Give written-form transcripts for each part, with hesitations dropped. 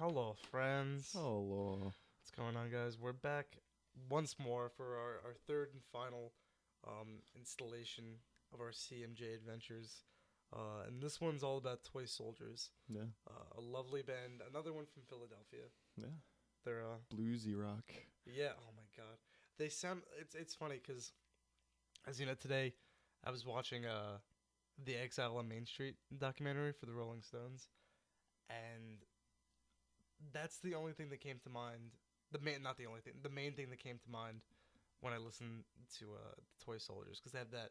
Hello, friends. Hello. What's going on, guys? We're back once more for our third and final installation of our CMJ adventures. And this one's all about Toy Soldiers, Yeah. a lovely band, another one from Philadelphia. Yeah. They're, Bluesy rock. yeah, oh my god. They sound, it's funny because, as you know, today I was watching the Exile on Main Street documentary for the Rolling Stones, and that's the only thing that came to mind. Not the only thing. The main thing that came to mind when I listened to the Toy Soldiers, because they have that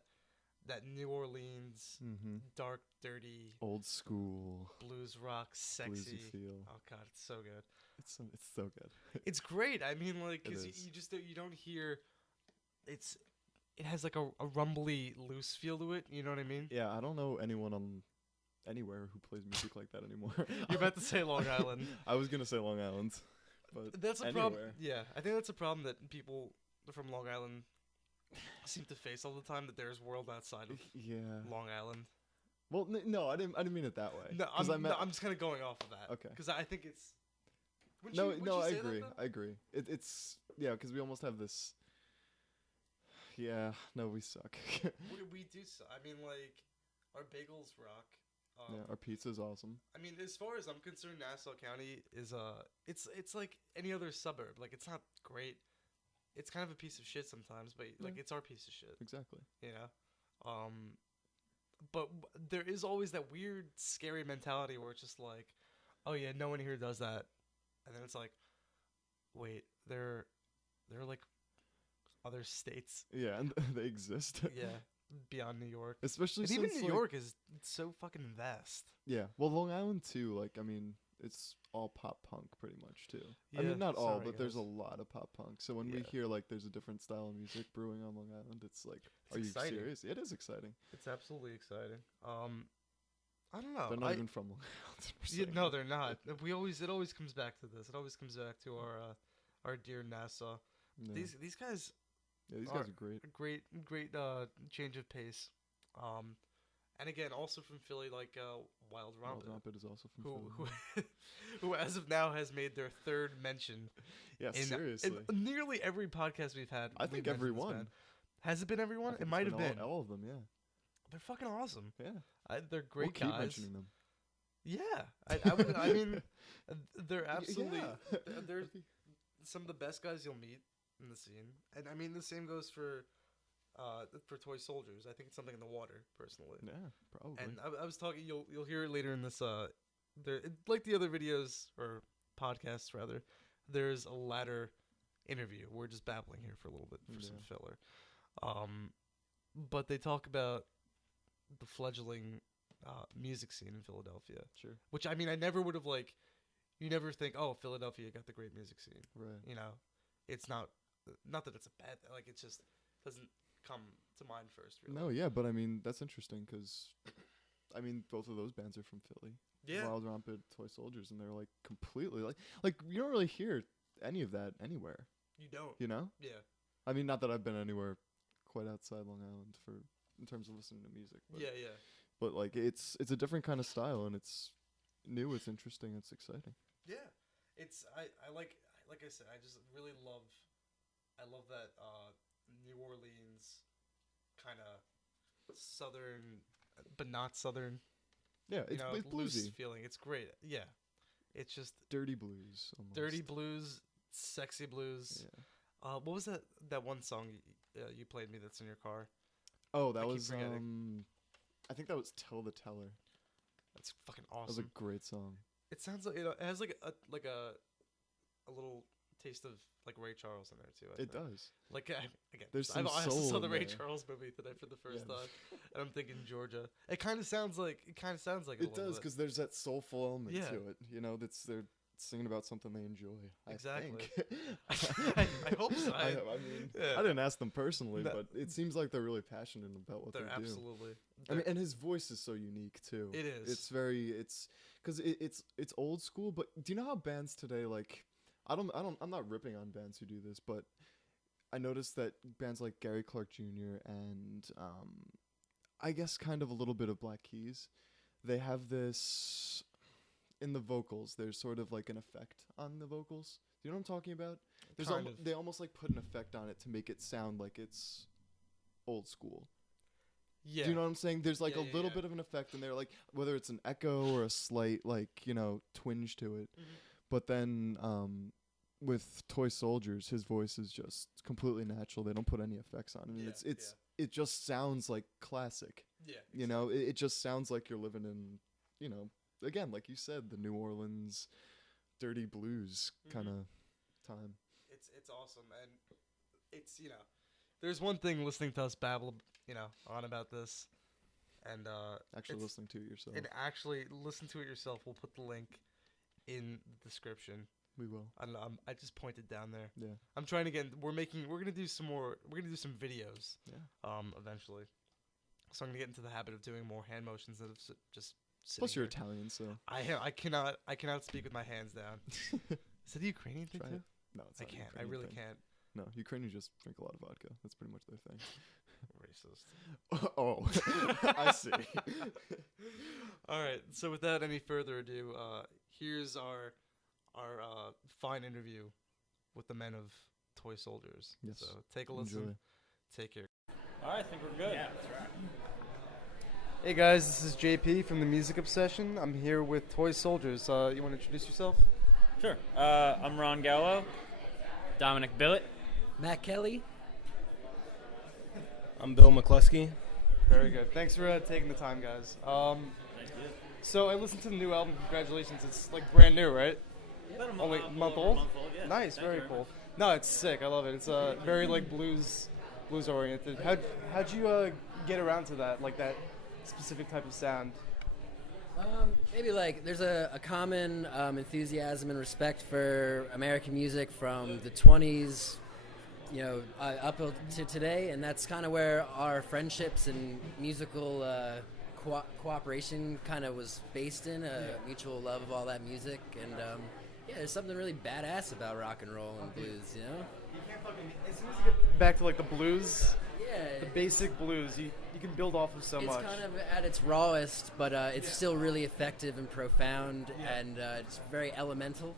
New Orleans Mm-hmm. dark, dirty Old school. blues rock, sexy. Bluesy feel. Oh god, it's so good. It's so good. It's great. I mean, like, It cause is. you just you don't hear. It has like a rumbly, loose feel to it. You know what I mean? Yeah, I don't know anyone anywhere who plays music like that anymore. You're about to say Long Island. I was gonna say Long Island, but That's a anywhere. problem. Yeah, I think that's a problem that people from Long Island seem to face all the time. That there's world outside of Yeah. Long Island. Well, no, I didn't mean it that way. No, 'Cause I'm just kind of going off of that. Okay. Because I think it's. No, Would I you say agree. That, I agree. It's yeah, because we almost have this. Yeah. No, we suck. we do. I mean, like, our bagels rock. Yeah, our pizza's awesome. I mean, as far as I'm concerned, Nassau County is it's like any other suburb. Like, it's not great. It's kind of a piece of shit sometimes, but like Yeah. it's our piece of shit. Exactly. You know. But there is always that weird, scary mentality where it's just like, oh yeah, no one here does that, and then it's like, wait, there are like other states, Yeah, and they exist. yeah, beyond New York, Especially and since even New like, York is so fucking vast. Yeah, well, Long Island too. Like, I mean, it's all pop punk pretty much too. I Yeah, mean, not all, sorry, but there's a guys. lot of pop punk. So when we Yeah. hear like there's a different style of music brewing on Long Island, it's like, It's are exciting. you serious? It is exciting. It's absolutely exciting. I don't know. They're not even from Long Island. per Yeah, se. no, they're not. It always comes back to this. It always comes back to our dear Nassau. Yeah. These guys Yeah, these are guys are great. a great change of pace. And again, also from Philly, like Wild Wild Rompet, Rompet is also from who Philly. who as of now has made their third mention Yeah, in seriously. nearly every podcast we've had. I we've think mentioned this everyone. band. Has it been I everyone? think It it's might have all- been. all of them. Yeah, They're fucking awesome. yeah. They're great we'll keep guys. mentioning them. Yeah, I would. I mean, they're absolutely. Yeah. They're some of the best guys you'll meet in the scene, and I mean the same goes for Toy Soldiers. I think it's something in the water, personally. Yeah, probably. And I was talking. You'll hear it later in this. Like the other videos or podcasts rather. There's a latter interview. We're just babbling here for a little bit for some Yeah. filler. But they talk about the fledgling music scene in Philadelphia, Sure. which I mean I never would have like. You never think, oh, Philadelphia got the great music scene. Right. You know, it's not that it's a bad like it just doesn't come to mind first. Really. No, yeah, but I mean that's interesting because, I mean, both of those bands are from Philly. Yeah. Wild Rompet, Toy Soldiers, and they're like completely like you don't really hear any of that anywhere. You don't. You know? Yeah. I mean, not that I've been anywhere quite outside Long Island in terms of listening to music. But, Yeah. Yeah. But like it's a different kind of style, and it's new, it's interesting, it's exciting. Yeah. It's I like I said I just really love that New Orleans kind of southern but not southern. Yeah, You it's know, it's loose bluesy, feeling. It's great. Yeah. It's just dirty blues, almost. dirty blues, sexy blues. Yeah. What was that one song you played me that's in your car? Oh, I that keep was forgetting. I think that was Tell the Teller. That's fucking That was a awesome. great song. It sounds like it has like a little taste of like Ray Charles in there too. I It think. does. Like again, There's I some just soul saw the in Ray there. Charles movie today for the first Yeah. time, and I'm thinking Georgia. It kind of sounds like it a It little does bit. because there's that soulful element Yeah. to it. You know, they're singing about something they enjoy. Exactly. I think. I hope so. I mean, Yeah. I didn't ask them personally, No. but it seems like they're really passionate about what They're they do. absolutely. I mean, and his voice is so unique too. It is. It's very. It's because it's old school. But do you know how bands today like? I'm not ripping on bands who do this, but I noticed that bands like Gary Clark Jr. and I guess kind of a little bit of Black Keys, they have this. in the vocals, there's sort of like an effect on the vocals. Do you know what I'm talking about? They almost like put an effect on it to make it sound like it's old school. Yeah. Do you know what I'm saying? There's like a little bit of an effect in there, like whether it's an echo or a slight like, you know, twinge to it. Mm-hmm. But then with Toy Soldiers, his voice is just completely natural. They don't put any effects on it. And it just sounds like classic. Yeah. Exactly. You know, it just sounds like you're living in, you know, again, like you said, the New Orleans dirty blues kind of time. It's awesome, and it's, you know, there's one thing listening to us babble, you know, on about this, and actually listening to it yourself. And actually listen to it yourself. We'll put the link in the description. We will. I just pointed down there. Yeah. I'm trying to get. We're gonna do some more. We're gonna do some videos. Yeah. Eventually. So I'm gonna get into the habit of doing more hand motions instead of just sitting. Plus, you're here. Italian, so I cannot speak with my hands down. Is it a Ukrainian thing too? No, it's not. I can't. I really can't. No, Ukrainians just drink a lot of vodka. That's pretty much their thing. Racist. Oh, I see. All right. So without any further ado, here's our fine interview with the men of Toy Soldiers. Yes. So take a listen. Enjoy. Take care. All right, I think we're good. Yeah, that's right. Hey guys, this is JP from the Music Obsession. I'm here with Toy Soldiers. You want to introduce yourself? Sure. I'm Ron Gallo. Dominic Billett. Matt Kelly. I'm Bill McCluskey. Very good. Thanks for taking the time, guys. Thank you. So I listened to the new album. Congratulations. It's like brand new, right? About a month old? Yeah. Nice. Thank you Very very cool. much. No, it's sick. I love it. It's very like blues oriented. How'd you get around to that, like that specific type of sound? Maybe like there's a common enthusiasm and respect for American music from the 20s, you know, up to today, and that's kind of where our friendships and musical cooperation kind of was based in, a mutual love of all that music, and yeah, there's something really badass about rock and roll and blues, you know? You can't fucking, as soon as you get back to like the blues, yeah, the basic blues, you can build off of so much. It's kind of at its rawest, but it's still really effective and profound, and it's very elemental,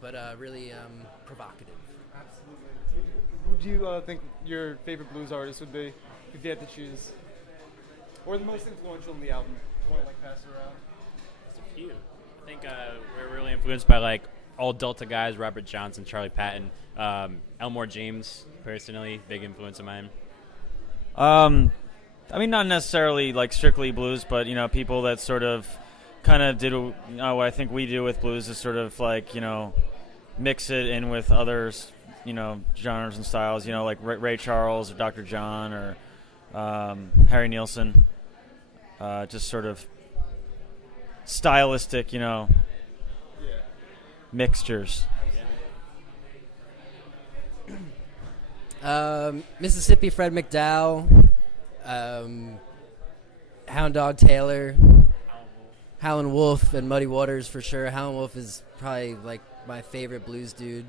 but really provocative. Absolutely. Who do you think your favorite blues artist would be if you had to choose? Or the most influential in the album? You want to like pass it around? There's a few. I think we're really influenced by like all Delta guys, Robert Johnson, Charlie Patton, Elmore James, personally, big influence of mine. I mean, not necessarily like strictly blues, but you know, people that sort of kind of did what I think we do with blues is sort of like, you know, mix it in with others, you know, genres and styles. You know, like Ray Charles or Dr. John or Harry Nilsson. Just sort of stylistic, you know, mixtures. Mississippi Fred McDowell, Hound Dog Taylor, Howlin' Wolf, and Muddy Waters for sure. Howlin' Wolf is probably like my favorite blues dude.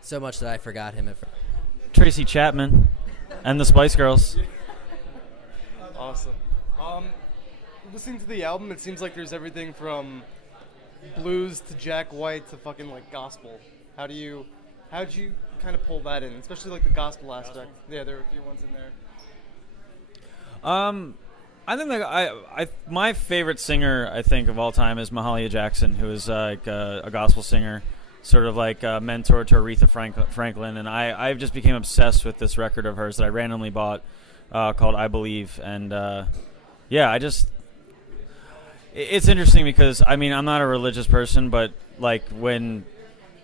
So much that I forgot him at first. Tracy Chapman and the Spice Girls. Awesome. Listening to the album, it seems like there's everything from blues to Jack White to fucking like gospel. How'd you kind of pull that in, especially like the gospel aspect? Yeah, there are a few ones in there. I think like my favorite singer I think of all time is Mahalia Jackson, who is like a gospel singer, sort of like a mentor to Aretha Franklin, and I just became obsessed with this record of hers that I randomly bought called I Believe, and yeah, it's interesting because I mean I'm not a religious person, but like when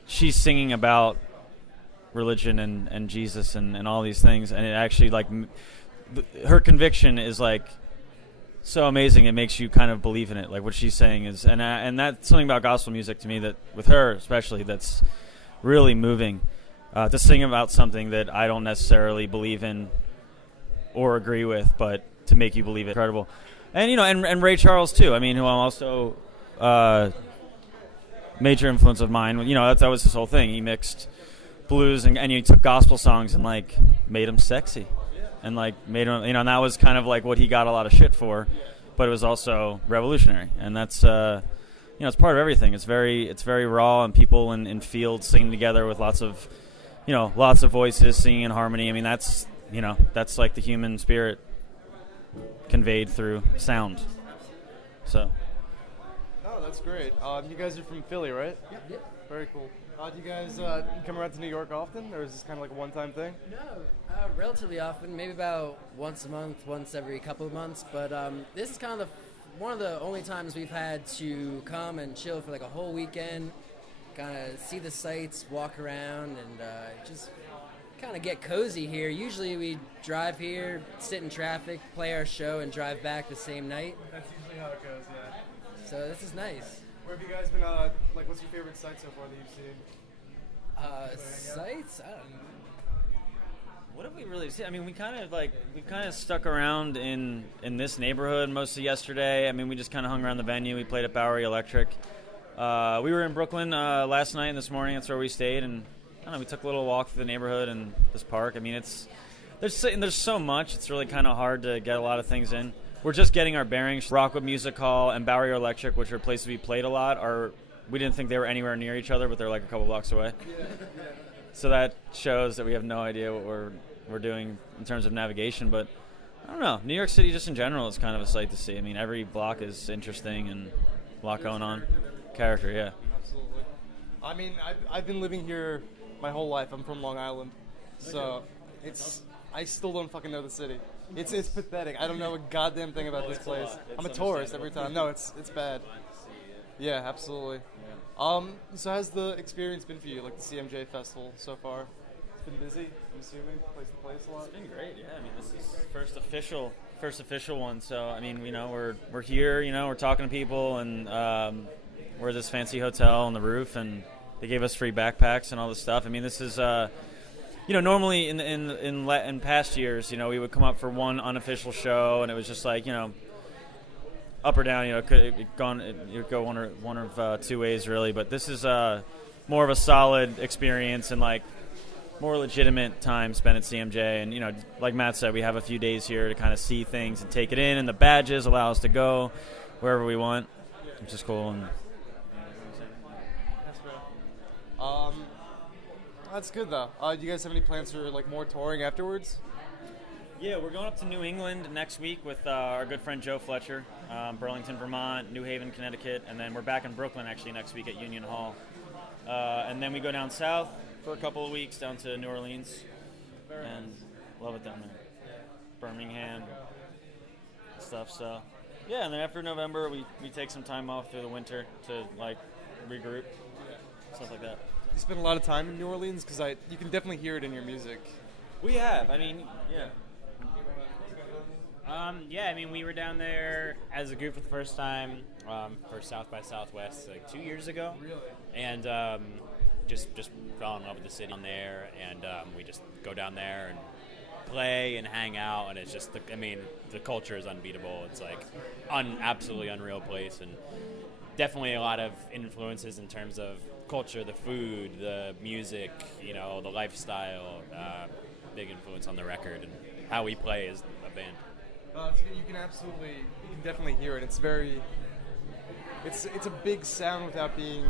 she's singing about religion and Jesus and all these things, and it actually like her conviction is like so amazing, it makes you kind of believe in it, like what she's saying is, and that's something about gospel music to me that with her especially that's really moving, to sing about something that I don't necessarily believe in or agree with, but to make you believe it. Incredible. And you know, and Ray Charles too, I mean, who I'm also major influence of mine. You know, that was his whole thing. He mixed blues and he took gospel songs and like made them sexy, and like made them, you know, and that was kind of like what he got a lot of shit for, but it was also revolutionary. And that's you it's part of everything. It's very raw, and people in fields singing together with lots of voices singing in harmony. I mean, that's like the human spirit conveyed through sound. So. Oh, that's great. You guys are from Philly, right? Yep. Very cool. Do you guys come around to New York often, or is this kind of like a one-time thing? No, relatively often, maybe about once a month, once every couple of months. But this is kind of one of the only times we've had to come and chill for like a whole weekend, kind of see the sights, walk around, and just kind of get cozy here. Usually we drive here, sit in traffic, play our show, and drive back the same night. That's usually how it goes, yeah. So this is nice. Where have you guys been, like, what's your favorite site so far that you've seen? Sights? I don't know. What have we really seen? I mean, we've kind of stuck around in this neighborhood most of yesterday. I mean, we just kind of hung around the venue. We played at Bowery Electric. We were in Brooklyn last night and this morning. That's where we stayed, and I don't know. We took a little walk through the neighborhood and this park. I mean, there's so much. It's really kind of hard to get a lot of things in. We're just getting our bearings. Rockwood Music Hall and Bowery Electric, which are places we played a lot, we didn't think they were anywhere near each other, but they're like a couple blocks away. So that shows that we have no idea what we're doing in terms of navigation. But I don't know. New York City, just in general, is kind of a sight to see. I mean, every block is interesting and a lot going on. Character, yeah. Absolutely. I mean, I've been living here my whole life. I'm from Long Island, so I still don't fucking know the city. It's pathetic. I don't know a goddamn thing about this place. I'm a tourist every time. No, it's bad. Yeah, absolutely. So how's the experience been for you, like the CMJ festival so far? It's been busy, I'm assuming, place to place a lot. It's been great. Yeah, I mean, this is first official one. So I mean, we're here. We're talking to people, and we're at this fancy hotel on the roof, and they gave us free backpacks and all this stuff. I mean, this is. Normally in past years, we would come up for one unofficial show, and it was just like, up or down. It could go one of two ways really. But this is more of a solid experience and like more legitimate time spent at CMJ. And like Matt said, we have a few days here to kind of see things and take it in, and the badges allow us to go wherever we want, which is cool. And that's good though. Do you guys have any plans for like more touring afterwards? Yeah, we're going up to New England next week with our good friend Joe Fletcher, Burlington, Vermont, New Haven, Connecticut, and then we're back in Brooklyn actually next week at Union Hall. And then we go down south for a couple of weeks down to New Orleans, and love it down there. Birmingham stuff. So yeah, and then after November we take some time off through the winter to like regroup, stuff like that. You spend a lot of time in New Orleans because you can definitely hear it in your music. We have. I mean, yeah. I mean, we were down there as a group for the first time for South by Southwest like 2 years ago. Really? And just fell in love with the city down there, and we just go down there and play and hang out, and it's just, the culture is unbeatable. It's like absolutely unreal place, and definitely a lot of influences in terms of culture, the food, the music, the lifestyle, big influence on the record and how we play as a band. You can definitely hear it. It's a big sound without being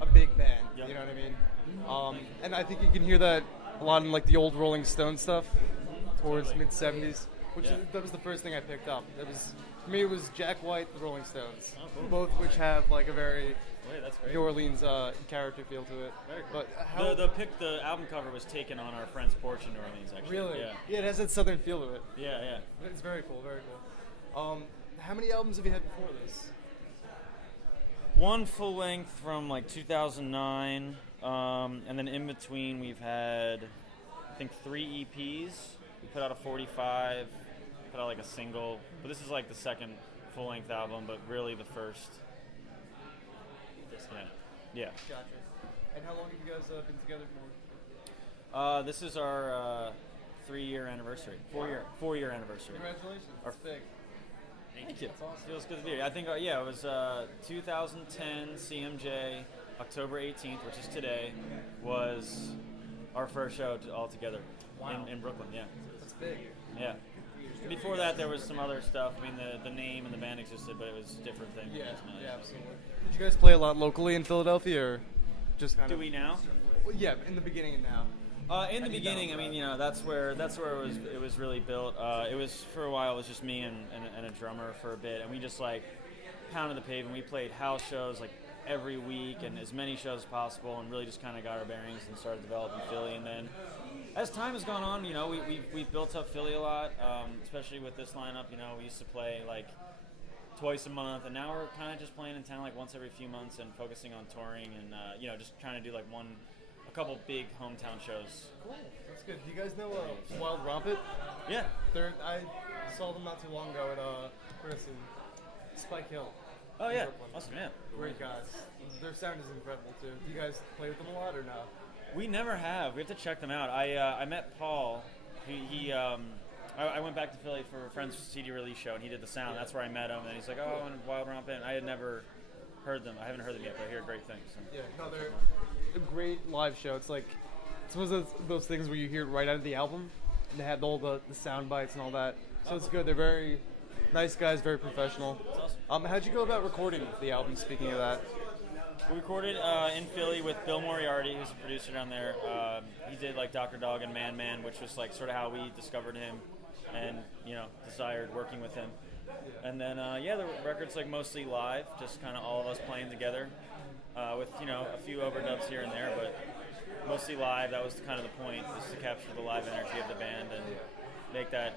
a big band. Yeah. You know what I mean? And I think you can hear that a lot in like the old Rolling Stone stuff towards mid '70s, that was the first thing I picked up. For me, it was Jack White, the Rolling Stones, both which have like a very New Orleans character feel to it. Very cool. But the album cover was taken on our friend's porch in New Orleans, actually. Really? Yeah. Yeah, it has that southern feel to it. Yeah. It's very cool, very cool. How many albums have you had before this? One full length from like 2009, and then in between we've had, I think, 3 EPs. We put out a 45, put out like a single, but this is like the second full length album, but really the first. Yeah. Gotcha. And how long have you guys been together for? This is our 3-year anniversary. 4-year anniversary. Congratulations. That's big. Thank you. That's awesome. Feels good to be here. I think, it was 2010 CMJ, October 18th, which is today, was our first show all together in Brooklyn. Yeah. That's big. Yeah. before that, there was some other stuff. I mean, the name and the band existed, but it was different things. Yeah, absolutely. Did you guys play a lot locally in Philadelphia, or just kind Do of? we now? Well, yeah, in the beginning and now. In the beginning, I mean, that's where it was really built. It was for a while. It was just me and a drummer for a bit, and we just like pounded the pavement. We played house shows like every week and as many shows as possible, and really just kind of got our bearings and started developing Philly. And then as time has gone on, we've built up Philly a lot, especially with this lineup. We used to play like twice a month, and now we're kind of just playing in town like once every few months and focusing on touring and just trying to do like a couple big hometown shows. Cool, that's good. Do you guys know Wild Rompet? Yeah, I saw them not too long ago at Spike Hill. Oh yeah, Brooklyn. awesome, yeah. Great guys. Their sound is incredible too. Do you guys play with them a lot or no? We never have. We have to check them out. I met Paul. I went back to Philly for a friend's CD release show, and he did the sound. That's where I met him. And he's like, "Oh, and Wild Rompet." And I had never heard them. I haven't heard them yet, but I hear great things. So. Yeah, no, they're a great live show. It's like it's one of those things where you hear it right out of the album, and they have all the sound bites and all that. So it's good. They're very nice guys, very professional. That's awesome. How'd you go about recording the album? Speaking of that. We recorded in Philly with Bill Moriarty, who's a producer down there. He did like Dr. Dog and Man Man, which was like sort of how we discovered him and desired working with him. And then the record's like mostly live, just kind of all of us playing together with a few overdubs here and there, but mostly live. That was kind of the point, is to capture the live energy of the band and make that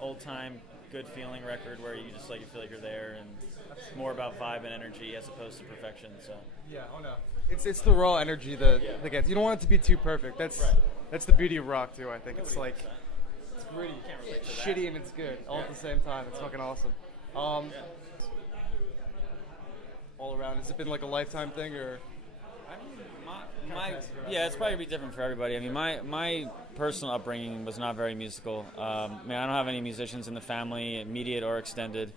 old time good feeling record where you just like you feel like you're there, and more about vibe and energy as opposed to perfection. So yeah, oh no, it's the raw energy that gets. You don't want it to be too perfect. That's the beauty of rock too. I think it's like it's gritty, it's shitty, and it's good all at the same time. It's fucking awesome. All around, has it been like a lifetime thing or? It's probably gonna be different for everybody. I mean, my personal upbringing was not very musical. I don't have any musicians in the family, immediate or extended.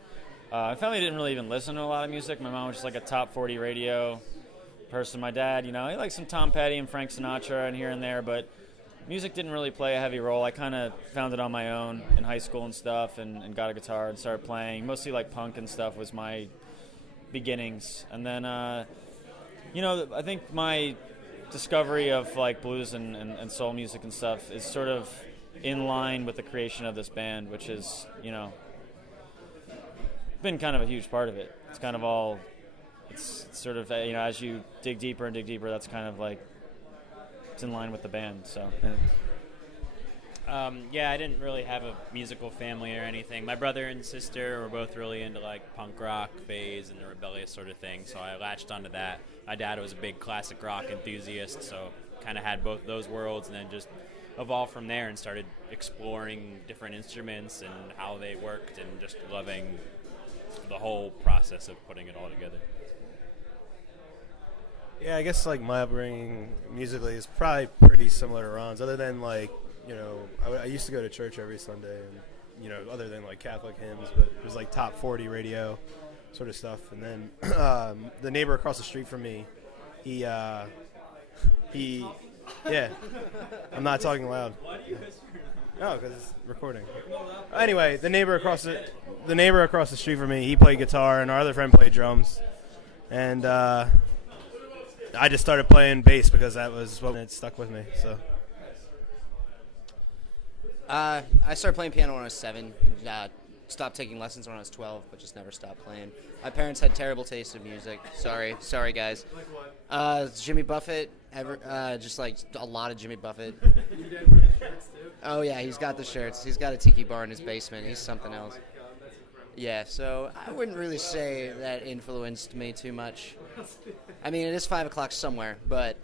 My family didn't really even listen to a lot of music. My mom was just like a top 40 radio person. My dad, he liked some Tom Petty and Frank Sinatra and here and there, but music didn't really play a heavy role. I kind of found it on my own in high school and stuff, and got a guitar and started playing. Mostly like punk and stuff was my beginnings. And then, I think my discovery of like blues and soul music and stuff is sort of in line with the creation of this band, which is, been kind of a huge part of it. It's kind of all, it's sort of, as you dig deeper and dig deeper, that's kind of like, it's in line with the band, so. I didn't really have a musical family or anything. My brother and sister were both really into like punk rock phase and the rebellious sort of thing, so I latched onto that. My dad was a big classic rock enthusiast, so kind of had both those worlds, and then just evolved from there and started exploring different instruments and how they worked, and just loving the whole process of putting it all together. Yeah, I guess like my upbringing musically is probably pretty similar to Ron's, other than like, I used to go to church every Sunday, and other than like Catholic hymns, but it was like top 40 radio sort of stuff. And then the neighbor across the street from me, he yeah, I'm not talking loud. Why do you whisper? No, because it's recording. Anyway, the neighbor across the street from me, he played guitar, and our other friend played drums, and I just started playing bass because that was what it stuck with me. So. I started playing piano when I was 7. And, stopped taking lessons when I was 12, but just never stopped playing. My parents had terrible taste in music. Sorry, guys. Jimmy Buffett, just like a lot of Jimmy Buffett. Your dad wearing shirts too? Oh yeah, he's got the shirts. He's got a tiki bar in his basement. He's something else. Yeah, so I wouldn't really say that influenced me too much. I mean, it is 5 o'clock somewhere, but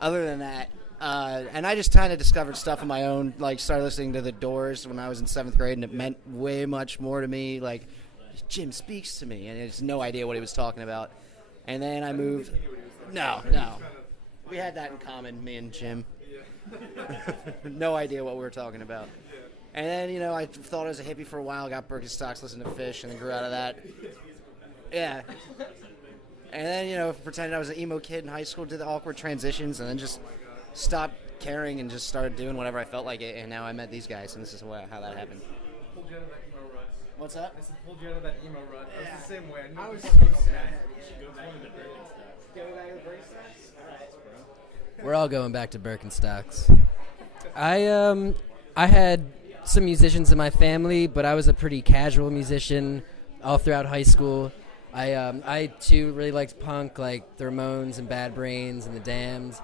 other than that, and I just kind of discovered stuff on my own, like started listening to The Doors when I was in 7th grade, and it meant way much more to me. Like, Jim speaks to me, and I had no idea what he was talking about. And then I moved. No. We had that in common, me and Jim. No idea what we were talking about. And then, I thought I was a hippie for a while, got Birkenstocks, listened to Fish, and then grew out of that. Yeah. And then, pretended I was an emo kid in high school, did the awkward transitions, and then just stopped caring and just started doing whatever I felt like it. And now I met these guys, and this is how that happened. Pulled you out of that emo rut. What's that? I said pulled you out of that emo rut. Yeah. I was the same way. I was so sad. Go back to the Birkenstocks. Go back to the Birkenstocks? All right, bro. We're all going back to Birkenstocks. I had some musicians in my family, but I was a pretty casual musician all throughout high school. I too really liked punk, like the Ramones and Bad Brains and the Damned.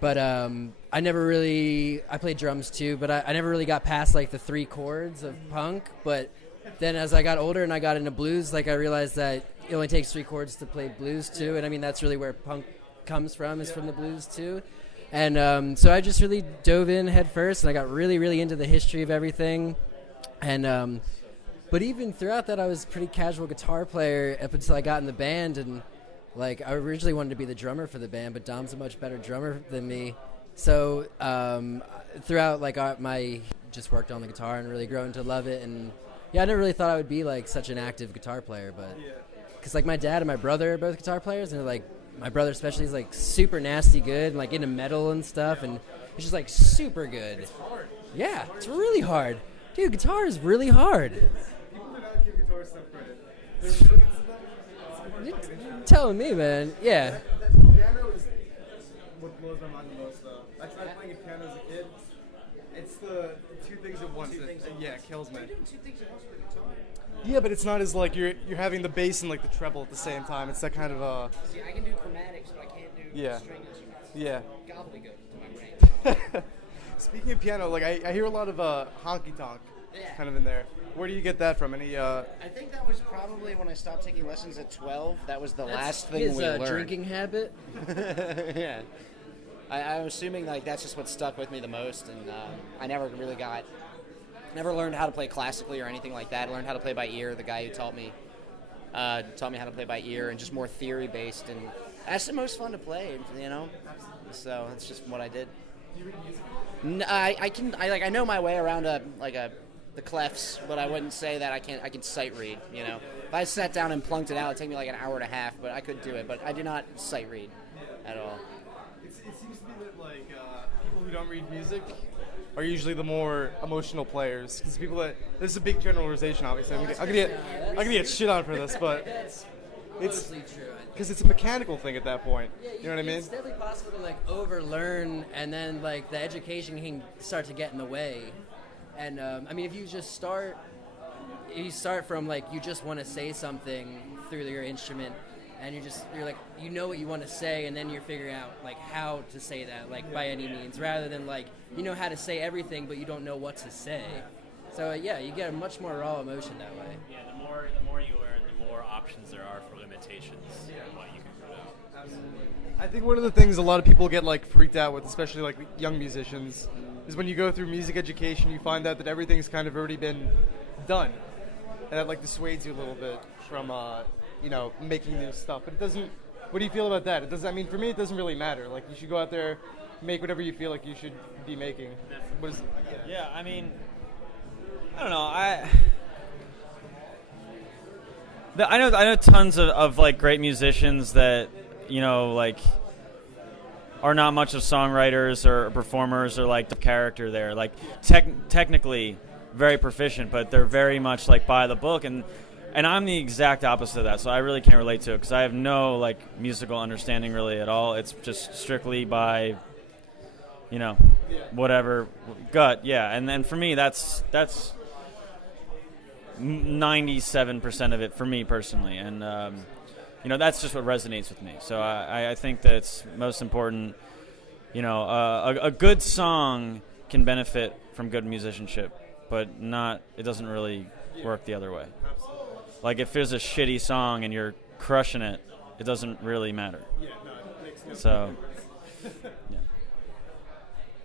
But I played drums too, but I never really got past like the 3 chords of punk. But then as I got older and I got into blues, like I realized that it only takes 3 chords to play blues too. And I mean, that's really where punk comes from, is from the blues too. And so I just really dove in head first, and I got really, really into the history of everything. And but even throughout that, I was a pretty casual guitar player up until I got in the band. And like I originally wanted to be the drummer for the band, but Dom's a much better drummer than me. So throughout like my just worked on the guitar and really grown to love it. And yeah, I never really thought I would be like such an active guitar player, but because like my dad and my brother are both guitar players, and they're like, my brother especially is like super nasty good and like into metal and stuff, and he's just like super good. It's hard. Yeah, it's really hard. Dude, guitar is really hard. People do not give guitar stuff credit. You're telling me, man. Yeah. Piano is what blows my mind the most, though. I tried playing piano as a kid. It's the 2 things at once that kills me. Yeah, but it's not as like you're having the bass and like the treble at the same time. It's that kind of See, I can do chromatics, but I can't do string instruments. Yeah. Gobbledygook to my brain. Speaking of piano, like I hear a lot of honky tonk kind of in there. Where do you get that from? Any? I think that was probably when I stopped taking lessons at 12. That was the last thing we learned. His drinking habit. Yeah. I'm assuming like that's just what stuck with me the most, and I never learned how to play classically or anything like that. I learned how to play by ear. The guy who taught me how to play by ear, and just more theory based, and that's the most fun to play, you know. So that's just what I did. I know my way around the clefs, but I wouldn't say that I can sight read, you know. If I sat down and plunked it out, it'd take me like an hour and a half, but I could do it. But I do not sight read at all. It seems to be that like people who don't read music are usually the more emotional players. Because people this is a big generalization, obviously. I'm gonna get shit on for this, but it's Mostly true. because it's a mechanical thing at that point. You know what I mean? It's definitely possible to like overlearn, and then like the education can start to get in the way. And I mean, if you start from like you just want to say something through your instrument, and you're like you know what you want to say, and then you're figuring out like how to say that like by any means, rather than like you know how to say everything but you don't know what to say. So yeah, you get a much more raw emotion that way. Yeah, the more you learn, the more options there are for limitations and what you can put out. Absolutely. I think one of the things a lot of people get like freaked out with, especially like young musicians, is when you go through music education, you find out that everything's kind of already been done, and that like dissuades you a little bit from making new stuff. But it doesn't. What do you feel about that? It doesn't. I mean, for me, it doesn't really matter. Like you should go out there, make whatever you feel like you should be making. Yeah, I mean, I don't know. I know tons of like great musicians that like are not much of songwriters or performers or like the character there. Like technically very proficient, but they're very much like by the book, and I'm the exact opposite of that. So I really can't relate to it because I have no like musical understanding really at all. It's just strictly by whatever gut. Yeah, and then for me that's 97% of it for me personally, and that's just what resonates with me. So I think that it's most important. A good song can benefit from good musicianship, but it doesn't really work the other way. Like if there's a shitty song and you're crushing it, it doesn't really matter. Yeah, no, it makes no sense. So, yeah.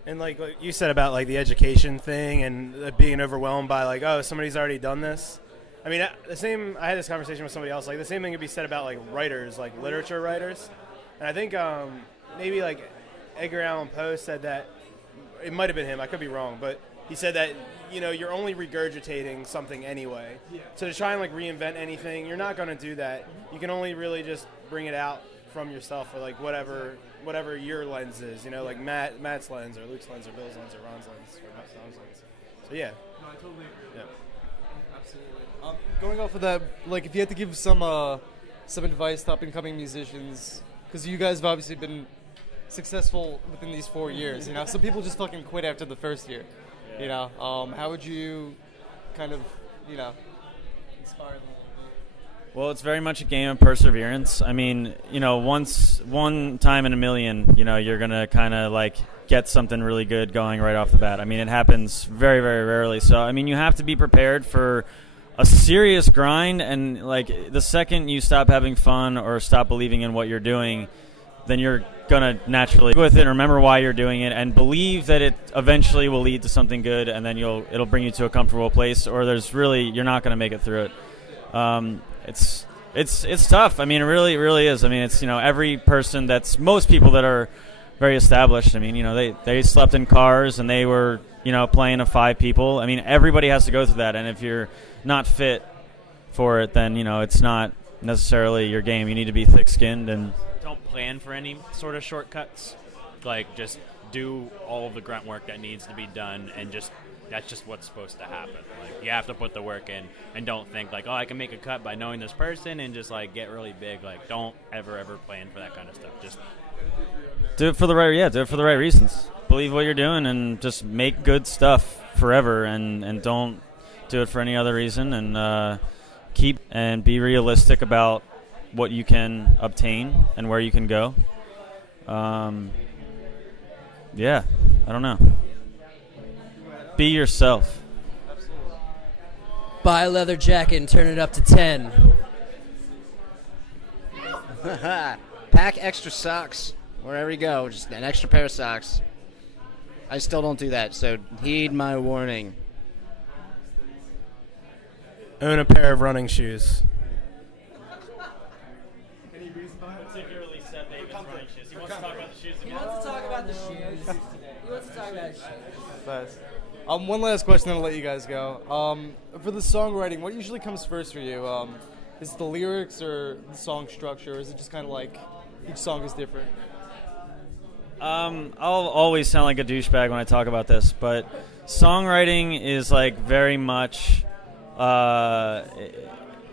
And like what you said about like the education thing and being overwhelmed by like, oh, somebody's already done this. I mean, I had this conversation with somebody else. Like the same thing could be said about like writers, like literature writers. And I think maybe like Edgar Allan Poe said that. It might have been him. I could be wrong, but he said that you're only regurgitating something anyway. Yeah. So to try and like reinvent anything, you're not going to do that. You can only really just bring it out from yourself, or like whatever your lens is, like Matt's lens or Luke's lens or Bill's lens or Ron's lens or Tom's lens. So yeah. No, I totally agree. Yeah. Absolutely. Going off of that, like if you had to give some advice to up and coming musicians, because you guys have obviously been successful within these 4 years, some people just fucking quit after the first year. How would you kind of inspire them? Well, it's very much a game of perseverance. I mean, one time in a million, you're going to kind of like get something really good going right off the bat. I mean, it happens very, very rarely. So, I mean, you have to be prepared for a serious grind, and like the second you stop having fun or stop believing in what you're doing, then you're going to naturally with it, remember why you're doing it, and believe that it eventually will lead to something good, and then it'll bring you to a comfortable place, or you're not going to make it through it. It's tough. I mean, it really, really is. I mean, it's, every person most people that are very established. I mean, they slept in cars and they were, playing to 5 people. I mean, everybody has to go through that. And if you're not fit for it, then, it's not necessarily your game. You need to be thick-skinned and don't plan for any sort of shortcuts. Like, just do all of the grunt work that needs to be done, and that's just what's supposed to happen. Like, you have to put the work in, and don't think like, oh, I can make a cut by knowing this person, and just like get really big. Like, don't ever plan for that kind of stuff. Just do it for the right reasons. Believe what you're doing, and just make good stuff forever, and don't do it for any other reason. And keep and be realistic about what you can obtain and where you can go. Yeah, I don't know. Be yourself. Buy a leather jacket and turn it up to 10. Pack extra socks wherever you go. Just an extra pair of socks. I still don't do that, so heed my warning. Own a pair of running shoes. Particularly Seth Davis running shoes. He wants to talk about the shoes again. He wants to talk about the shoes. Nice. One last question, then I'll let you guys go. For the songwriting, what usually comes first for you? Is it the lyrics or the song structure, or is it just kind of like each song is different? I'll always sound like a douchebag when I talk about this, but songwriting is like very much.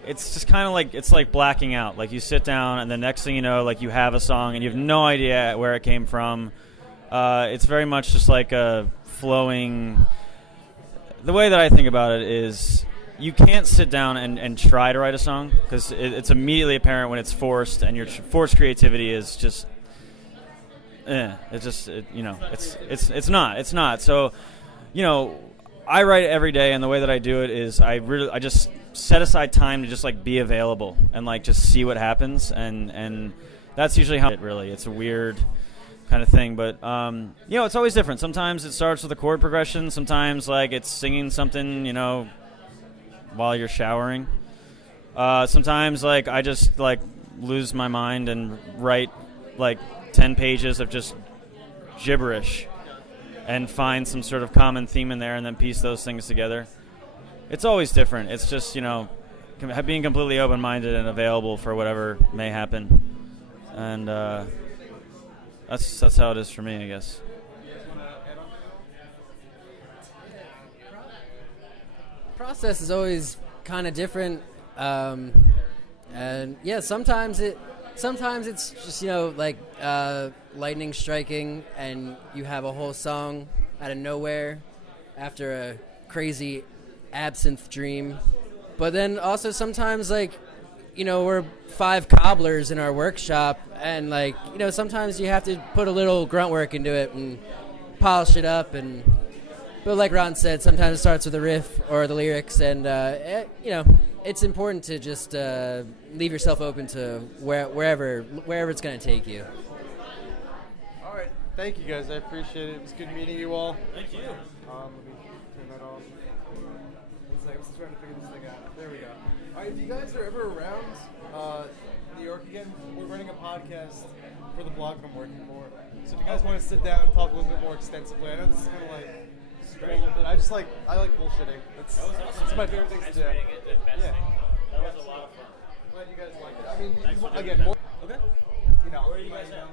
It's just kind of like it's like blacking out. Like you sit down, and the next thing you know, like you have a song, and you have no idea where it came from. It's very much just like a flowing. The way that I think about it is you can't sit down and try to write a song, because it's immediately apparent when it's forced, and your forced creativity is just it's not. So, I write every day, and the way that I do it is I just set aside time to just like be available and like just see what happens, and that's usually how it's a weird kind of thing, but it's always different. Sometimes it starts with a chord progression, sometimes like it's singing something while you're showering, sometimes like I just like lose my mind and write like 10 pages of just gibberish and find some sort of common theme in there and then piece those things together. It's always different. It's just being completely open-minded and available for whatever may happen, and That's how it is for me, I guess. Process is always kind of different, and yeah, sometimes it's just like lightning striking, and you have a whole song out of nowhere after a crazy absinthe dream. But then also sometimes we're 5 cobblers in our workshop, and sometimes you have to put a little grunt work into it and polish it up. But like Ron said, sometimes it starts with a riff or the lyrics, and it's important to just leave yourself open to wherever it's going to take you. All right, thank you guys. I appreciate it. It was good meeting you all. Thank you. Let me turn that off. I'm just trying to figure this thing out. There we go. All right, if you guys are ever around New York again, we're running a podcast for the blog that I'm working for. So if you guys want to sit down and talk a little bit more extensively, I know this is kind of like strange, but I like bullshitting. It's my favorite thing to do. Yeah. That was a lot of fun. Glad you guys liked it. I mean, again, more. Okay. you know.